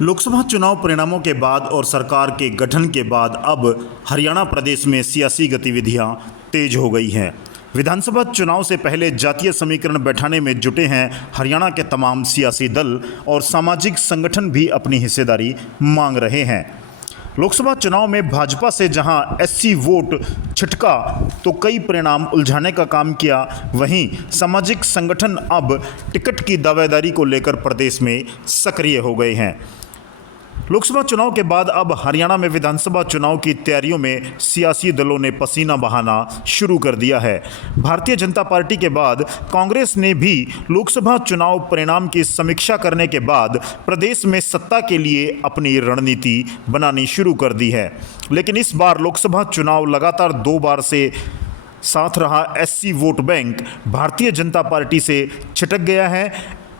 लोकसभा चुनाव परिणामों के बाद और सरकार के गठन के बाद अब हरियाणा प्रदेश में सियासी गतिविधियां तेज हो गई हैं। विधानसभा चुनाव से पहले जातीय समीकरण बैठाने में जुटे हैं हरियाणा के तमाम सियासी दल और सामाजिक संगठन भी अपनी हिस्सेदारी मांग रहे हैं। लोकसभा चुनाव में भाजपा से जहां एससी वोट छिटका तो कई परिणाम उलझाने का काम किया, वहीं सामाजिक संगठन अब टिकट की दावेदारी को लेकर प्रदेश में सक्रिय हो गए हैं। लोकसभा चुनाव के बाद अब हरियाणा में विधानसभा चुनाव की तैयारियों में सियासी दलों ने पसीना बहाना शुरू कर दिया है। भारतीय जनता पार्टी के बाद कांग्रेस ने भी लोकसभा चुनाव परिणाम की समीक्षा करने के बाद प्रदेश में सत्ता के लिए अपनी रणनीति बनानी शुरू कर दी है। लेकिन इस बार लोकसभा चुनाव लगातार 2 बार से साथ रहा SC vote bank Bharatiya Janata party से छिटक गया है।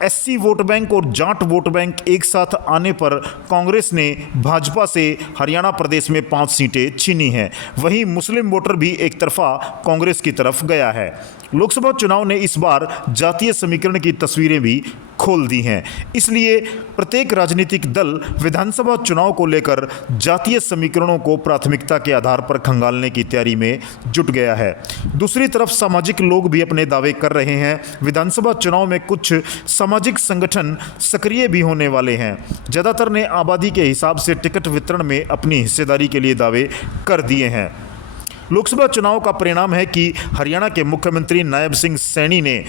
एससी वोट बैंक और जाट वोट बैंक एक साथ आने पर कांग्रेस ने भाजपा से हरियाणा प्रदेश में 5 सीटें छीनी हैं। वहीं मुस्लिम वोटर भी एक तरफा कांग्रेस की तरफ गया है। लोकसभा चुनाव ने इस बार जातीय समीकरण की तस्वीरें भी खोल दी हैं। इसलिए प्रत्येक राजनीतिक दल विधानसभा चुनाव को लेकर जातीय समीकरणों को प्राथमिकता के आधार पर खंगालने की तैयारी में जुट गया है। दूसरी तरफ सामाजिक लोग भी अपने दावे कर रहे हैं। विधानसभा चुनाव में कुछ सामाजिक संगठन सक्रिय भी होने वाले हैं। ज़्यादातर ने आबादी के हिसाब से टिकट वितरण में अपनी हिस्सेदारी के लिए दावे कर दिए हैं। लोकसभा चुनाव का परिणाम है कि हरियाणा के मुख्यमंत्री नायब सिंह सैनी ने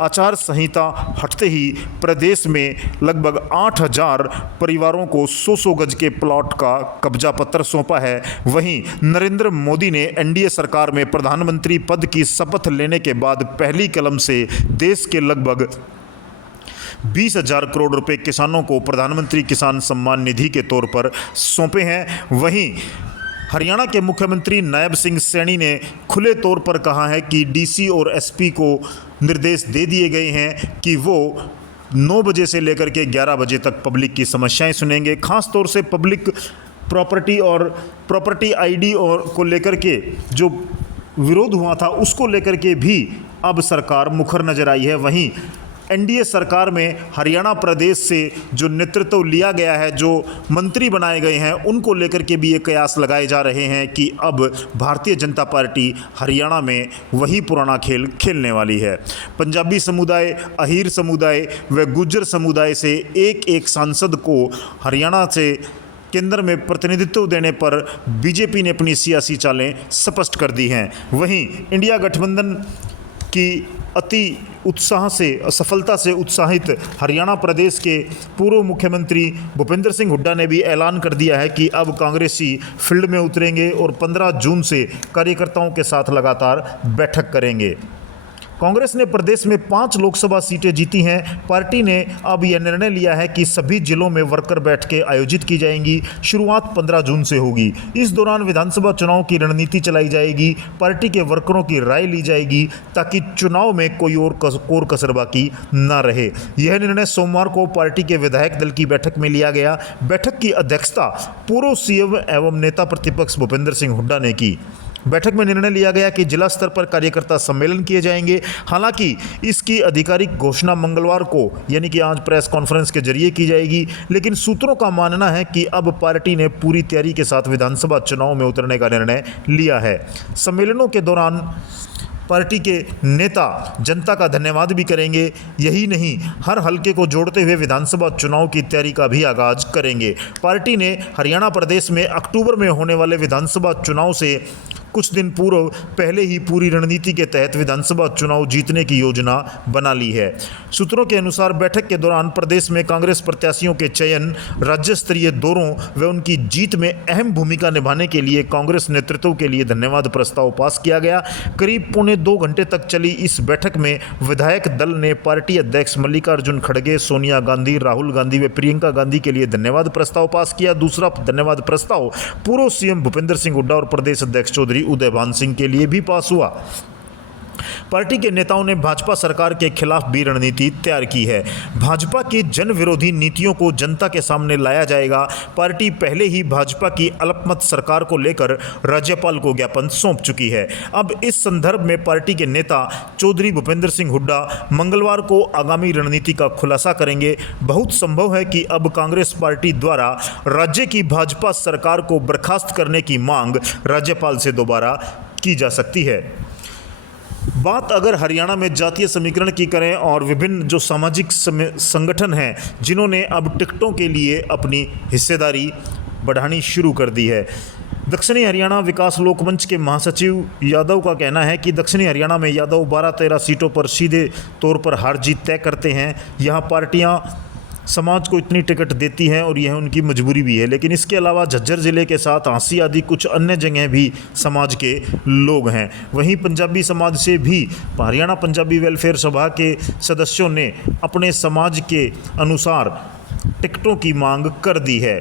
आचार संहिता हटते ही प्रदेश में लगभग 8,000 परिवारों को 100 गज के प्लॉट का कब्जा पत्र सौंपा है। वहीं नरेंद्र मोदी ने एनडीए सरकार में प्रधानमंत्री पद की शपथ लेने के बाद पहली कलम से देश के लगभग 20,000 करोड़ रुपए किसानों को प्रधानमंत्री किसान सम्मान निधि के तौर पर सौंपे हैं। वहीं हरियाणा के मुख्यमंत्री नायब सिंह सैनी ने खुले तौर पर कहा है कि डीसी और एसपी को निर्देश दे दिए गए हैं कि वो 9 बजे से लेकर के 11 बजे तक पब्लिक की समस्याएं सुनेंगे। खास तौर से पब्लिक प्रॉपर्टी और प्रॉपर्टी आईडी और को लेकर के जो विरोध हुआ था उसको लेकर के भी अब सरकार मुखर नजर आई है। वहीं एनडीए सरकार में हरियाणा प्रदेश से जो नेतृत्व लिया गया है, जो मंत्री बनाए गए हैं, उनको लेकर के भी ये कयास लगाए जा रहे हैं कि अब भारतीय जनता पार्टी हरियाणा में वही पुराना खेल खेलने वाली है। पंजाबी समुदाय, अहीर समुदाय व गुज्जर समुदाय से एक सांसद को हरियाणा से केंद्र में प्रतिनिधित्व देने पर बीजेपी ने अपनी सियासी चालें स्पष्ट कर दी हैं। वहीं इंडिया गठबंधन की अति उत्साह से सफलता से उत्साहित हरियाणा प्रदेश के पूर्व मुख्यमंत्री भूपेंद्र सिंह हुड्डा ने भी ऐलान कर दिया है कि अब कांग्रेसी फील्ड में उतरेंगे और 15 जून से कार्यकर्ताओं के साथ लगातार बैठक करेंगे। कांग्रेस ने प्रदेश में 5 लोकसभा सीटें जीती हैं। पार्टी ने अब यह निर्णय लिया है कि सभी जिलों में वर्कर बैठकें आयोजित की जाएंगी। शुरुआत 15 जून से होगी। इस दौरान विधानसभा चुनाव की रणनीति चलाई जाएगी। पार्टी के वर्करों की राय ली जाएगी ताकि चुनाव में कोई और कोर कसर बाकी न रहे। यह निर्णय सोमवार को पार्टी के विधायक दल की बैठक में लिया गया। बैठक की अध्यक्षता पूर्व सीएम एवं नेता प्रतिपक्ष भूपेंद्र सिंह हुड्डा ने की। बैठक में निर्णय लिया गया कि जिला स्तर पर कार्यकर्ता सम्मेलन किए जाएंगे। हालांकि इसकी आधिकारिक घोषणा मंगलवार को यानी कि आज प्रेस कॉन्फ्रेंस के जरिए की जाएगी। लेकिन सूत्रों का मानना है कि अब पार्टी ने पूरी तैयारी के साथ विधानसभा चुनाव में उतरने का निर्णय लिया है। सम्मेलनों के दौरान पार्टी के नेता जनता का धन्यवाद भी करेंगे। यही नहीं, हर हलके को जोड़ते हुए विधानसभा चुनाव की तैयारी का भी आगाज करेंगे। पार्टी ने हरियाणा प्रदेश में अक्टूबर में होने वाले विधानसभा चुनाव से कुछ दिन पूर्व पहले ही पूरी रणनीति के तहत विधानसभा चुनाव जीतने की योजना बना ली है। सूत्रों के अनुसार बैठक के दौरान प्रदेश में कांग्रेस प्रत्याशियों के चयन, राज्य स्तरीय दौरों व उनकी जीत में अहम भूमिका निभाने के लिए कांग्रेस नेतृत्व के लिए धन्यवाद प्रस्ताव पास किया गया। करीब 2.25 घंटे तक चली इस बैठक में विधायक दल ने पार्टी अध्यक्ष मल्लिकार्जुन खड़गे, सोनिया गांधी, राहुल गांधी व प्रियंका गांधी के लिए धन्यवाद प्रस्ताव पास किया। दूसरा धन्यवाद प्रस्ताव पूर्व सीएम भूपेंद्र सिंह हुड्डा और प्रदेश अध्यक्ष चौधरी उदयभान सिंह के लिए भी पास हुआ। पार्टी के नेताओं ने भाजपा सरकार के खिलाफ भी रणनीति तैयार की है। भाजपा की जन विरोधी नीतियों को जनता के सामने लाया जाएगा। पार्टी पहले ही भाजपा की अल्पमत सरकार को लेकर राज्यपाल को ज्ञापन सौंप चुकी है। अब इस संदर्भ में पार्टी के नेता चौधरी भूपेंद्र सिंह हुड्डा मंगलवार को आगामी रणनीति का खुलासा करेंगे। बहुत संभव है कि अब कांग्रेस पार्टी द्वारा राज्य की भाजपा सरकार को बर्खास्त करने की मांग राज्यपाल से दोबारा की जा सकती है। बात अगर हरियाणा में जातीय समीकरण की करें और विभिन्न जो सामाजिक संगठन हैं जिन्होंने अब टिकटों के लिए अपनी हिस्सेदारी बढ़ानी शुरू कर दी है। दक्षिणी हरियाणा विकास लोकमंच के महासचिव यादव का कहना है कि दक्षिणी हरियाणा में यादव 12-13 सीटों पर सीधे तौर पर हार जीत तय करते हैं। यहाँ पार्टियाँ समाज को इतनी टिकट देती हैं और यह उनकी मजबूरी भी है। लेकिन इसके अलावा झज्जर ज़िले के साथ आंसी आदि कुछ अन्य जगह भी समाज के लोग हैं। वहीं पंजाबी समाज से भी हरियाणा पंजाबी वेलफेयर सभा के सदस्यों ने अपने समाज के अनुसार टिकटों की मांग कर दी है।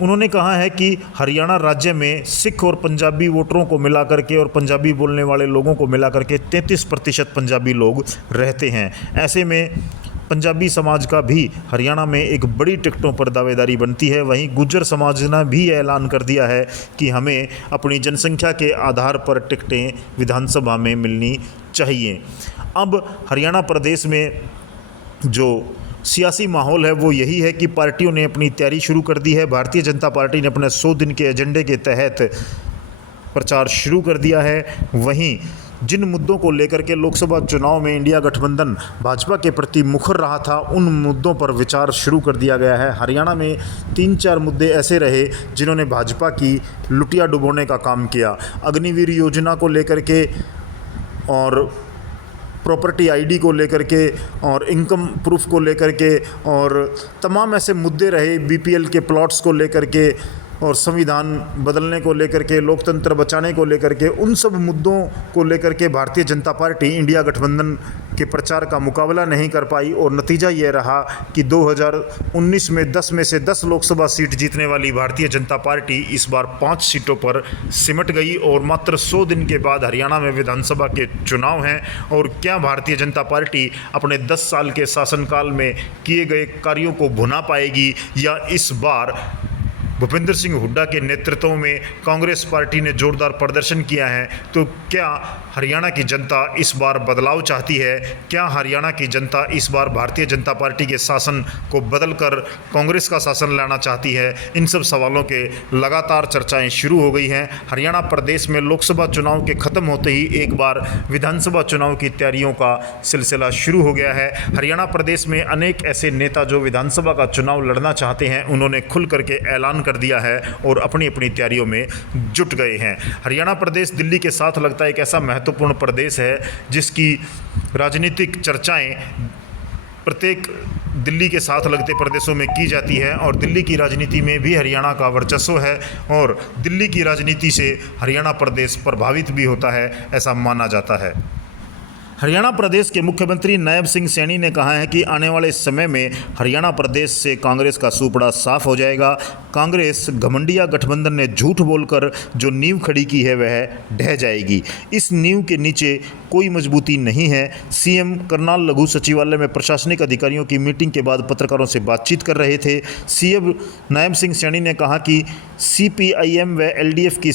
उन्होंने कहा है कि हरियाणा राज्य में सिख और पंजाबी वोटरों को मिला करके और पंजाबी बोलने वाले लोगों को मिला करके 33% पंजाबी लोग रहते हैं। ऐसे में पंजाबी समाज का भी हरियाणा में एक बड़ी टिकटों पर दावेदारी बनती है। वहीं गुर्जर समाज ने भी ऐलान कर दिया है कि हमें अपनी जनसंख्या के आधार पर टिकटें विधानसभा में मिलनी चाहिए। अब हरियाणा प्रदेश में जो सियासी माहौल है वो यही है कि पार्टियों ने अपनी तैयारी शुरू कर दी है। भारतीय जनता पार्टी ने अपने 100 दिन के एजेंडे के तहत प्रचार शुरू कर दिया है। वहीं जिन मुद्दों को लेकर के लोकसभा चुनाव में इंडिया गठबंधन भाजपा के प्रति मुखर रहा था उन मुद्दों पर विचार शुरू कर दिया गया है। हरियाणा में 3-4 मुद्दे ऐसे रहे जिन्होंने भाजपा की लुटिया डुबोने का काम किया। अग्निवीर योजना को लेकर के और प्रॉपर्टी आईडी को लेकर के और इनकम प्रूफ को लेकर के और तमाम ऐसे मुद्दे रहे, बीपीएल के प्लॉट्स को लेकर के और संविधान बदलने को लेकर के, लोकतंत्र बचाने को लेकर के, उन सब मुद्दों को लेकर के भारतीय जनता पार्टी इंडिया गठबंधन के प्रचार का मुकाबला नहीं कर पाई और नतीजा ये रहा कि 2019 में 10 में से 10 लोकसभा सीट जीतने वाली भारतीय जनता पार्टी इस बार 5 सीटों पर सिमट गई। और मात्र 100 दिन के बाद हरियाणा में विधानसभा के चुनाव हैं और क्या भारतीय जनता पार्टी अपने 10 साल के शासनकाल में किए गए कार्यों को भुना पाएगी या इस बार भूपेंद्र सिंह हुड्डा के नेतृत्व में कांग्रेस पार्टी ने जोरदार प्रदर्शन किया है। तो क्या हरियाणा की जनता इस बार बदलाव चाहती है? क्या हरियाणा की जनता इस बार भारतीय जनता पार्टी के शासन को बदलकर कांग्रेस का शासन लाना चाहती है? इन सब सवालों के लगातार चर्चाएं शुरू हो गई हैं। हरियाणा प्रदेश में लोकसभा चुनाव के ख़त्म होते ही एक बार विधानसभा चुनाव की तैयारियों का सिलसिला शुरू हो गया है। हरियाणा प्रदेश में अनेक ऐसे नेता जो विधानसभा का चुनाव लड़ना चाहते हैं उन्होंने खुल करके ऐलान कर दिया है और अपनी अपनी तैयारियों में जुट गए हैं। हरियाणा प्रदेश दिल्ली के साथ लगता है एक ऐसा महत्वपूर्ण प्रदेश है जिसकी राजनीतिक चर्चाएं प्रत्येक दिल्ली के साथ लगते प्रदेशों में की जाती है और दिल्ली की राजनीति में भी हरियाणा का वर्चस्व है और दिल्ली की राजनीति से हरियाणा प्रदेश प्रभावित भी होता है, ऐसा माना जाता है। हरियाणा प्रदेश के मुख्यमंत्री नायब सिंह सैनी ने कहा है कि आने वाले समय में हरियाणा प्रदेश से कांग्रेस का सूपड़ा साफ हो जाएगा। कांग्रेस घमंडिया गठबंधन ने झूठ बोलकर जो नींव खड़ी की है वह ढह जाएगी। इस नींव के नीचे कोई मजबूती नहीं है। सीएम करनाल लघु सचिवालय में प्रशासनिक अधिकारियों की मीटिंग के बाद पत्रकारों से बातचीत कर रहे थे। सीएम नायब सिंह सैनी ने कहा कि सीपीआईएम व एलडीएफ की